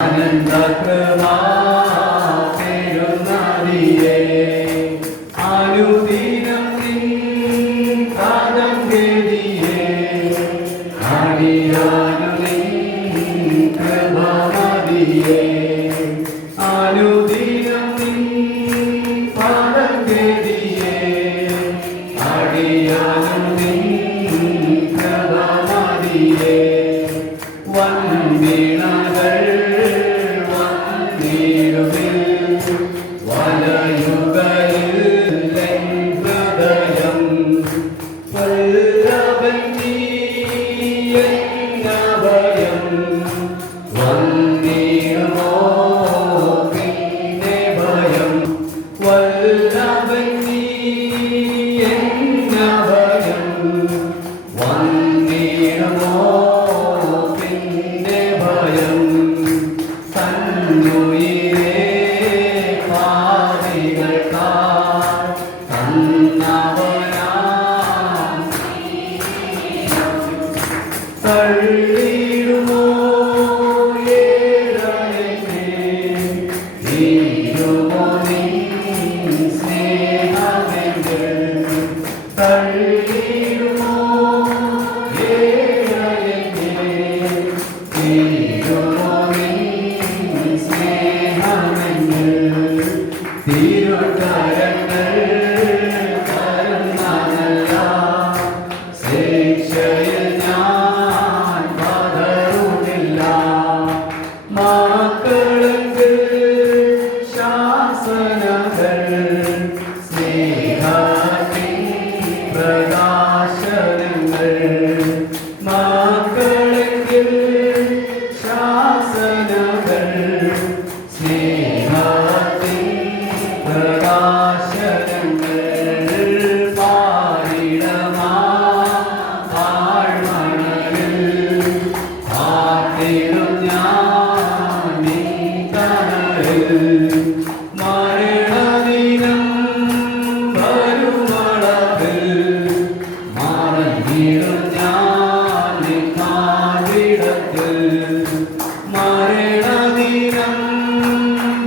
അനന്തകൃപാ പെരുന്നാളിയേ അനുദിനം നിൻ പാദം തേടിയേ അടിയാനു നിൻ കൃപ മതിയേ അനുദിനം നിൻ പാദം തേടിയേ അടിയാനു നിൻ കൃപ മതിയേ വന്ദിനകൾ തള്ളിടുമോ ഏഴയനെ തീരുമോ നിൻ സ്നേഹമെങ്കിൽ തള്ളിടുമോ ഏഴയനെ തീരുമോ നിൻ സ്നേഹമെങ്കിൽ തിരുകരങ്ങൾ കരുണനല്ല ശിക്ഷയിൽ മക്കളെങ്കിൽ ശാസനകൾ സ്നേഹത്തിൻ പ്രകാശനങ്ങൾ മക്കളെങ്കിൽ ശാസനകൾ സ്നേഹത്തിൻ പ്രകാശനങ്ങൾ പാരിടമാ ആഴ്മണലിൽ ആർത്തിടും ഞാൻ മരണദിനം വരുമളവിൽ മറഞ്ഞിടും ഞാൻ കാവിടത്തിൽ മരണദിനം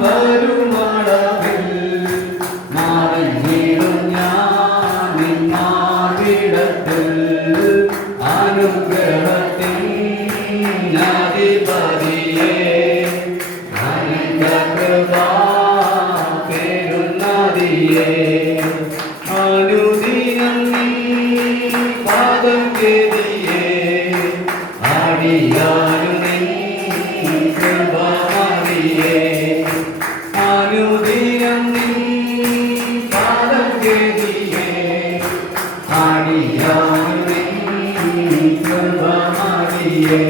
വരുമളവിൽ മറഞ്ഞിടും ഞാൻ കാവിടത്തിൽ അനുഗ്രഹത്തിൻ അധിപതിയേ അനുദിനം പാദം തേടിയേ അടിയാനു നിൻ കൃപ മതിയേ അനുദിനം നിൻ പാദം തേടിയേ അടിയാനു നിൻ കൃപ മതിയേ